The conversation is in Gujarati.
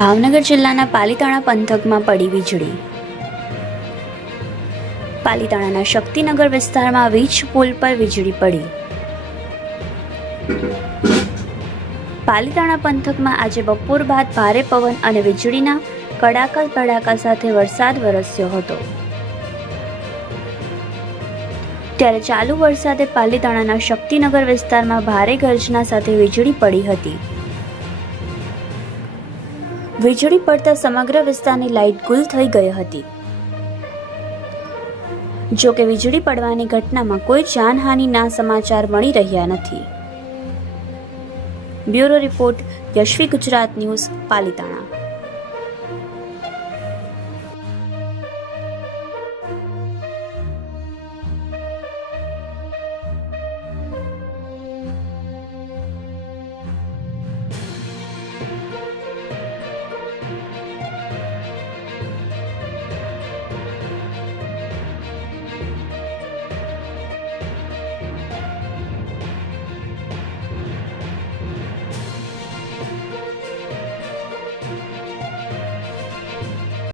ભાવનગર જિલ્લાના પાલીતાણા પંથકમાં પડી વીજળી। પાલીતાણાના શક્તિનગર વિસ્તારમાં વીજ પોલ પર વીજળી પડી। પાલીતાણા પંથકમાં આજે બપોર બાદ ભારે પવન અને વીજળીના કડાકા ભડાકા સાથે વરસાદ વરસ્યો હતો। ત્યારે ચાલુ વરસાદે પાલીતાણાના શક્તિનગર વિસ્તારમાં ભારે ગર્જના સાથે વીજળી પડી હતી। વીજળી પડતા સમગ્ર વિસ્તારની લાઇટ ગુલ થઈ ગઈ હતી। જો કે વીજળી પડવાની ઘટનામાં કોઈ જાનહાનિના સમાચાર મળી રહ્યા નથી। Bureau report, Yashvi Gujarat news, Palitana.